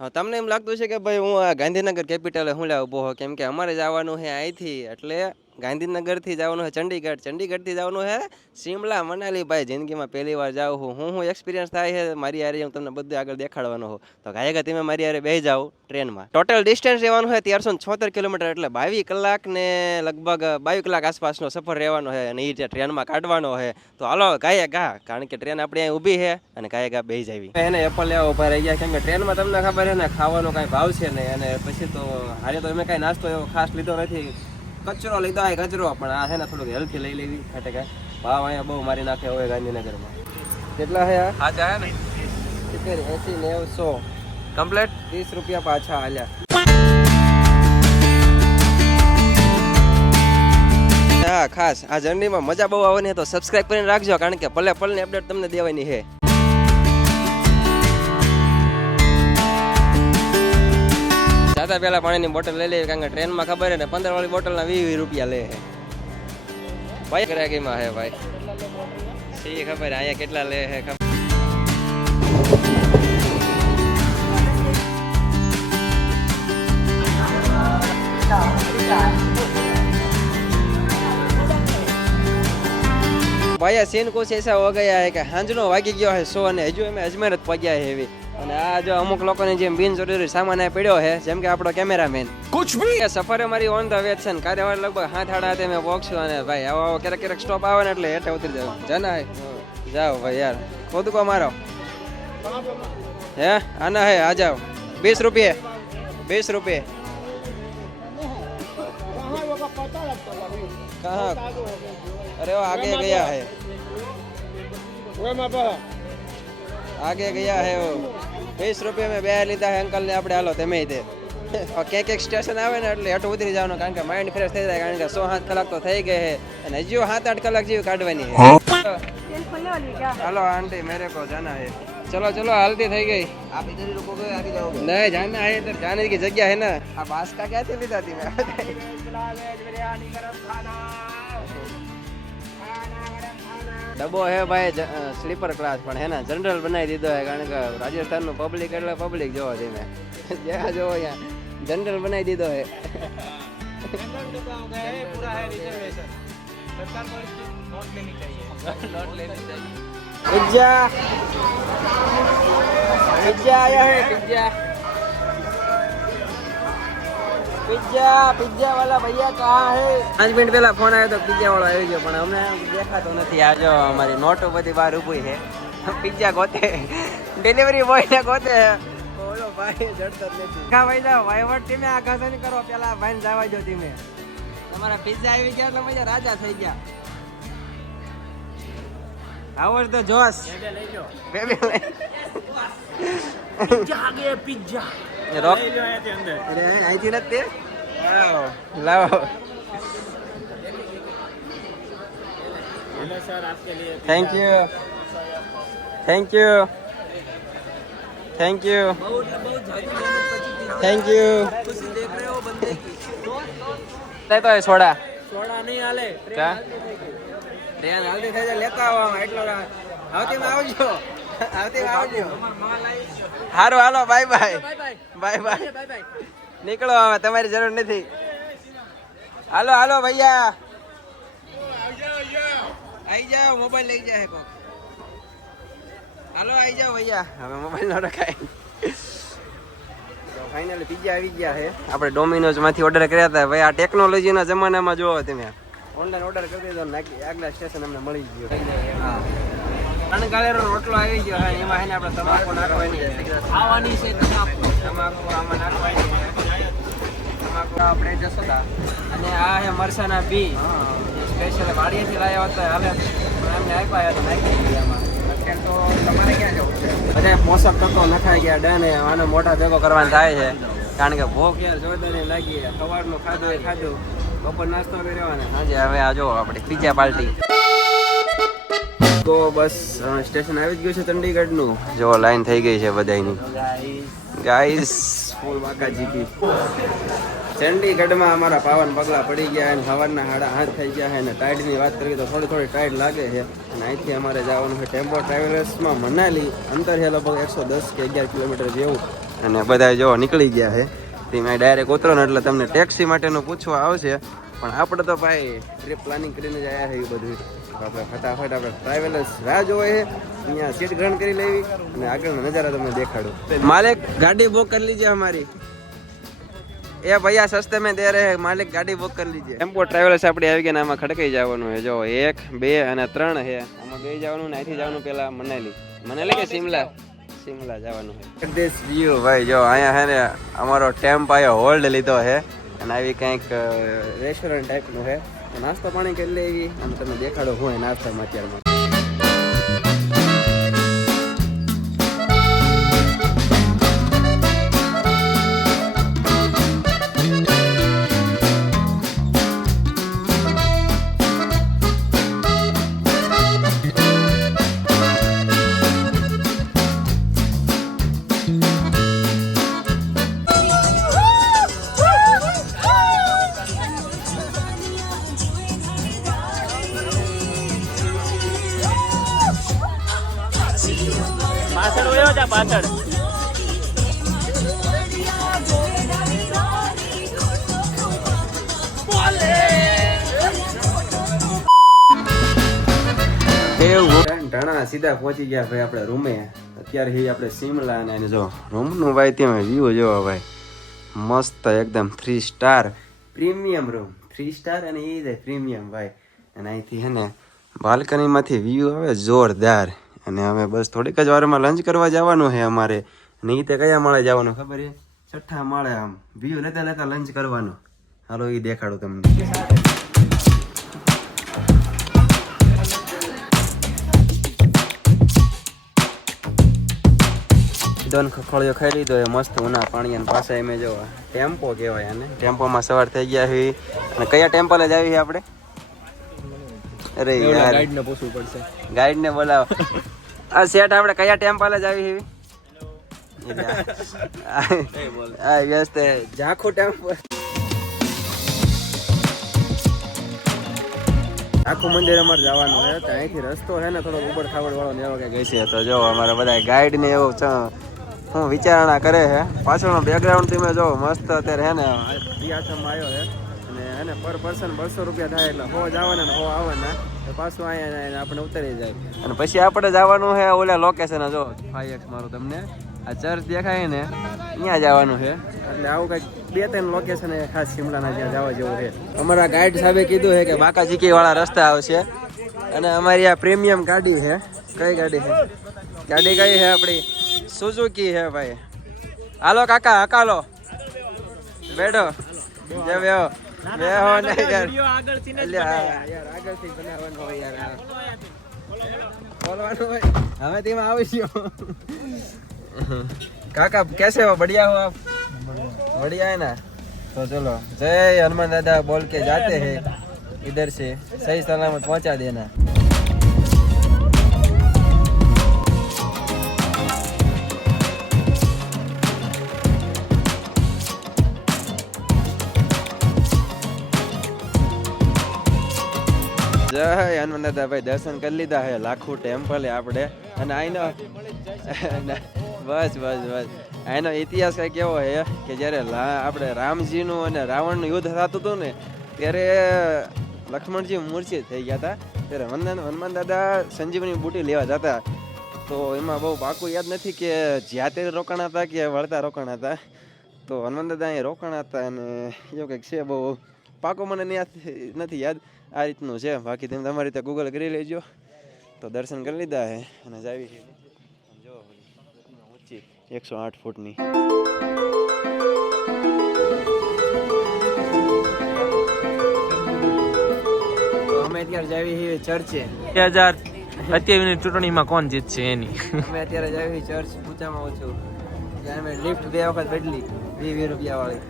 તમને એમ લાગતું છે કે ભાઈ હું આ ગાંધીનગર કેપિટલે હું લે ઊભો હો, કેમ કે અમારે જવાનું છે અહીંથી, એટલે ગાંધીનગરથી જવાનું છે ચંડીગઢ, ચંડીગઢથી જવાનું છે શિમલા મનાલી. ભાઈ જિંદગીમાં પહેલી વાર જાઉં હું એક્સપિરિયન્સ થાય છે મારી યાર, હું તમને બધું આગળ દેખાડવાનો હોઉં. તો ગાયકા તમે મારી યારે બેસી જાઓ ટ્રેનમાં. ટોટલ ડિસ્ટન્સ રહેવાનું છે 1376 કિલોમીટર, એટલે 22 કલાક ને લગભગ 22 કલાક આસપાસનો સફર રહેવાનો છે, અને એ જે ટ્રેનમાં કાઢવાનો છે. તો હાલો ગાયે ગા, કારણ કે ટ્રેન આપણી અહીં ઊભી છે અને ગાયે ગા બેસી જાવી. એને એપલ લેવા ઉભા રહી ગયા, કેમ કે ટ્રેનમાં તમને ખબર છે ને ખાવાનો કાંઈ ભાવ છે નહીં, અને પછી તો હારે તો અમે કાંઈ નાસ્તો એવો ખાસ લીધો નથી, કચરો લીધો હોય કચરો, પણ આ છે ને થોડુંક હેલ્થી લઈ લેવી એટલે કે ભાવ અહીંયા બહુ મારી નાખે હોય ગાંધીનગરમાં. કેટલા છે આ છે ને 70 80 90 100 કમ્પ્લીટ 30 રૂપિયા પાછા હાલ્યા. હા ખાસ આ જર્નીમાં મજા બહુ આવવાની, તો સબસ્ક્રાઇબ કરીને રાખજો, કારણ કે પલે પલની અપડેટ તમને દેવાની છે. જાતા પહેલા પાણીની બોટલ લઈ લેવી, કારણ કે ટ્રેનમાં ખબર છે ને 15 વાળી બોટલના 20 રૂપિયા લે છે ભાઈ. ગ્રાહકીમાં હે ભાઈ, સી ખબર અહીંયા કેટલા લે છે ખબર. ભાઈ સીન कुछ ऐसा हो गया है कि હાંજનો વાગી ગયો છે 100 અને હજુ અમે અજમેર જ પગ્યા છે એવી. અને આ જો અમુક લોકોને જેમ બિનજરૂરી સામાન પડ્યો છે, જેમ કે આપણો કેમેરામેન કુછ ભી સફરે મારી ઓન ધ વે છે ને કાર્યવાર લગભગ 7:30 મેં પહોંચશું. અને ભાઈ આવો ક્યારેક ક્યારેક સ્ટોપ આવે ને એટલે હેઠે ઉતરી જાવ. જાના હે જાઓ ભાઈ યાર, ખુદ કો મારો હે આના હે આ જાઓ 20 રૂપિયા 20 રૂપિયા. कहाँ? अरे वो आगे गया है, आगे गया है वो. 20 રૂપિયા મેં બે લીધા है અંકલ ને. આપણે હાલો તમે દે એક સ્ટેશન આવે ને એટલે હેઠું ઉતરી જવાનું, કારણ કે માઇન્ડ ફ્રેશ થઈ જાય, કારણ કે 6-7 કલાક તો થઈ ગઈ છે, અને હજી 7-8 કલાક જેવી કાઢવાની છે. હાલો आंटी मेरे को जाना है. चलो चलो हल्दी થઈ ગઈ. आप इधर ही रुकोगे आगे जाओगे? नहीं जाना है, इधर जाने की जगह है ना. आप बास का क्या थी लीधा थी मैं ડબ્બો હે ભાઈ સ્લીપર ક્લાસ, પણ હે ને જનરલ બનાવી દીધો હે, કારણ કે રાજસ્થાનનું પબ્લિક એટલે પબ્લિક જોવો તમે જ્યાં જોવો ત્યાં જનરલ બનાવી દીધો હે. पिज्जा पिज्जा आया है, पिज्जा पिज्जा पिज्जा वाला भैया कहाँ है? 5 मिनट पहला फोन आया तो पिज्जा वाला આવી ગયો, પણ અમને દેખાતો નથી. આ જો અમારી નોટો બધી બહાર ઊભી છે, પિज्जा ગોતે ડિલિવરી બોય ને ગોતે. બોલો ભાઈ જડતો નથી. કા ભાઈ જાવ વાયવટ ટીમે આ ઘસન કરો, પેલા ભાઈને જવા દો તમે. તમારા પિज्जा આવી ગયા એટલે મજા રાજા થઈ ગયા. How was the Josh? Baby લઈ પિज्जा આ ગયા પિज्जा. રોક લઈ લો અહીંથી અંદર. અરે અહીંથી નથી. લાવો લાવો. હેલો સર આપકે लिए. Thank you thank you thank you thank you. खुशी देख रहे हो बंदे की. नहीं तो सोडा सोडा नहीं हाले. क्या ટ્રેન હાલતી થઈ જાય લેતા આવવામાં એટલો આવતીમાં આવજો, આવતીમાં આવજો. સારું હાલો બાય બાય બાય બાય. નીકળો હવે, તમારી જરૂર નથી. હાલો હાલો ભૈયા આવી જાઓ, મોબાઈલ લઈ જાય કોક. હાલો આવી જાઓ ભૈયા, હવે મોબાઈલ ન રખાય. ફાઇનલી પિઝા આવી ગયા છે. આપણે ડોમિનોઝ માંથી ઓર્ડર કર્યા હતા. ભાઈ આ ટેકનોલોજીના જમાનામાં જોવો તમે, ઓનલાઈન ઓર્ડર કરી દીધો, આગલા સ્ટેશન અમને મળી ગયો. હા અણગાળેલો રોટલો આવી ગયો. હા એમાં એને આપણે તમાકુ નાખવાની ખાવાની છે. તમાકુ આમાં નાખવાની, તમાકુ આપણે જસોદા. અને આ છે મરસાના બી, સ્પેશિયલ વાડીએથી લાવ્યા હતા. હવે એમને આપ્યા હતા, નાખી દીધી આમાં. અત્યારે તો તમારે ક્યાં જવું છે? બધા પોષક તત્વો નખાઈ ગયા, ડન. આનો મોટા ભેગો કરવાનો થાય છે, કારણ કે ભૂખ યાર જોરદાર લાગી. સવારનું ખાધું એ ખાધું, બપોર નાસ્તો કર્યો ને હાજે હવે આ જો આપણે પિઝા પાર્ટી. તો બસ સ્ટેશન આવી જ ગયું છે ચંડીગઢનું. જો લાઈન થઈ ગઈ છે બધાની ગાઈસ, ફૂલ બાકાજી કી. ચંડીગઢમાં અમારા પાવન પગલા પડી ગયા અને સવારના 8:30 થઈ ગયા છે. અને ટાઈડની વાત કરીએ તો થોડી ટાઈડ લાગે છે. અને અહીંથી અમારે જવાનું છે ટેમ્પો ટ્રાવેલર્સમાં મનાલી. અંતર છે લગભગ 110 કે 11 કિલોમીટર જેવું. અને બધા જો નીકળી ગયા છે. તમે ડાયરેક્ટ ઉતરો ને એટલે તમને ટેક્સી માટેનું પૂછવા આવશે, પણ આપણે તો ભાઈ ટ્રીપ પ્લાનિંગ કરીને જ આવ્યા છે એ બધું. આપણે ફટાફટ આપણે ટ્રાવેલર્સ રાહ જોવે છે, અહીંયા સીટ ગ્રહણ કરી લેવી અને આગળનો નજારા તમને દેખાડું. માલિક ગાડી બુક કરી લીજીએ અમારી. એ ભૈયા સસ્તે મેં દે રહે, માલિક ગાડી બુક કરી લીજીએ. ટેમ્પો ટ્રાવેલર્સ આપણે આવી ગયા ને આમાં ખડકાઈ જવાનું છે. જો 1, 2 અને 3 છે. આમાં 2 જવાનું ને અહીંથી જવાનું પેલા મનાલી કે શિમલા જવાનું છે. ધીસ વ્યૂ ભાઈ, જો અહીંયા છે ને અમારો ટેમ્પ આયો હોલ્ડ લીધો છે અને આવી કંઈક રેસ્ટોરન્ટ ટાઈપનું છે. નાસ્તો પાણી કરી લેવી અને તમે દેખાડો હું નાસ્તામાં અત્યારમાં. પાછળ ઢાણા સીધા પહોંચી ગયા ભાઈ આપણે રૂમે. અત્યારે આપણે શિમલા અને જો રૂમનું ભાઈ ત્યાં વ્યૂ જોવા ભાઈ મસ્ત એકદમ 3 સ્ટાર પ્રીમિયમ રૂમ. 3 સ્ટાર અને એ છે પ્રીમિયમ ભાઈ. અને અહીંથી છે ને બાલ્કનીમાંથી વ્યૂ આવે જોરદાર. અને અમે બસ થોડીક જ વારમાં લંચ કરવા જવાનું છે અમારે. નહીં તે કયા માળે જવાનું ખબર છે? 6થા માળે. આમ વ્યૂ લેતા લેતા લંચ કરવાનું. હાલો એ દેખાડું તમને. દોન ખખોળિયો ખાઈ લીધો એ મસ્ત ઉના પાણી પાસે એમ જો ટેમ્પો કહેવાય આને. ટેમ્પોમાં સવાર થઈ ગયા છે. અને કયા ટેમ્પોલે જ આવી છે આપણે? અરે યાર ગાઈડને પૂછવું પડશે. ગાઈડને બોલાવો. આ સેટ આપણે કયા ટેમ્પોલે જ આવી છે? આ વ્યસ્ત ઝાખો ટેમ્પો. આખું મંદિર અમારે જવાનું છે તો અહીંથી રસ્તો છે ને થોડો ઉબડ ખાબડ વાળો ને એવો કંઈક હશે. તો જો અમારા બધા ગાઈડ ને એવું હું વિચારણા કરે છે. પાછળનો બેકગ્રાઉન્ડ તમે જો મસ્ત અત્યારે છે ને આશ્રમમાં આવ્યો છે અને એને પર પર્સન 200 રૂપિયા થાય એટલે 100 જવાના ને 100 આવવાના. તો પાછું અહીંયા આપણે ઉતરી જાય અને પછી આપણે જવાનું છે ઓલા લોકેશન. જો 5x મારું તમને આ ચર્ચ દેખાય ને અહીંયા જવાનું છે. એટલે આવું કંઈક 2-3 લોકેશન ખાસ શિમલાના જ્યાં જવા જેવું છે. અમારા ગાઈડ સાહેબે કીધું છે કે બાકાચીકી વાળા રસ્તા આવશે અને અમારી આ પ્રીમિયમ ગાડી છે. કઈ ગાડી છે? ગાડી કઈ છે આપણી? સુઝુકી છે ભાઈ. હાલો કાકા હકાલો બેઠો જે બેહો બેહો ને યાર આગળથી બનાવવાનું હોય યાર બોલવાનું હોય. હવે તેમાં આવશ્યો काका कैसे हो? बढ़िया हो आप? बढ़िया है ना? तो चलो जय हनुमान दादा बोल के जाते हैं इधर से, सही सलामत पहुंचा देना. જય હનુમાન દાદા ભાઈ દર્શન કરી લીધા હે. લાખું ટેમ્પલ હે આપણે. અને આઈનો બસ આનો ઇતિહાસ કઈ કેવો છે કે જ્યારે આપણે રામજીનું અને રાવણનું યુદ્ધ થતું હતું ને ત્યારે લક્ષ્મણજી મૂર્છિત થઈ ગયા હતા. ત્યારે હનુમાન દાદા સંજીવની બુટી લેવા જતા. તો એમાં બહુ પાકું યાદ નથી કે જ્યાં તે રોકાણા હતા કે વળતા રોકાણા હતા. તો હનુમાન દાદા અહીંયા રોકાણા હતા અને એવું કંઈક છે. બહુ પાકું મને નથી યાદ. આ રીતનું છે. બાકી તમે તમારી રીતે ગૂગલ કરી લેજો. તો દર્શન કરી લીધા છે અને જાવી છે જો ઊંચી 108 ફૂટની. અમે અત્યારે જાવી છીએ ચર્ચે. 2023ની ચૂંટણીમાં કોણ જીતશે એની. અમે અત્યારે જાવી ચર્ચ ઊંચામાં ઓછું. અમે લિફ્ટ 2 વખત બદલી 20 રૂપિયા વાળી.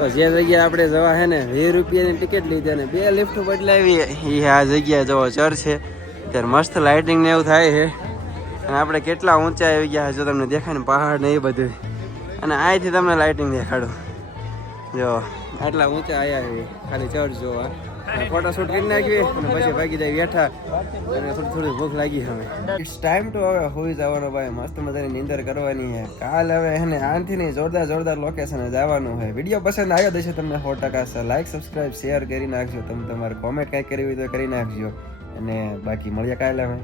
તો જે જગ્યા આપણે જવા છે ને 20 રૂપિયાની ટિકિટ લીધી અને 2 લિફ્ટ બદલાવી એ આ જગ્યા જો ચર્ચ છે. ત્યારે મસ્ત લાઇટિંગ ને એવું થાય છે અને આપણે કેટલા ઊંચા આવી ગયા જો તમને દેખાય ને પહાડ ને એ બધું. અને અહીંથી તમને લાઇટિંગ દેખાડું જો આટલા ઊંચા આવ્યા છે ખાલી ચર્ચ જોવા. ફોટો શૂટ કરી નાખીએ અને પછી ભાગી જાય બેઠા અને થોડી ભૂખ લાગી હવે ઇટ્સ ટાઈમ ટુ હવે હોઈ જવાનો ભાઈ મસ્ત મજાની નીંદર કરવાની છે કાલ હવે એને આનથી નહીં જોરદાર લોકેશન જવાનું છે વિડીયો પસંદ આવ્યો હશે તમને 100% લાઈક સબસ્ક્રાઇબ શેર કરી નાખજો તમે તમારે કોમેન્ટ કાંઈ કરવી હોય તો કરી નાખજો અને બાકી મળીએ કાલે હવે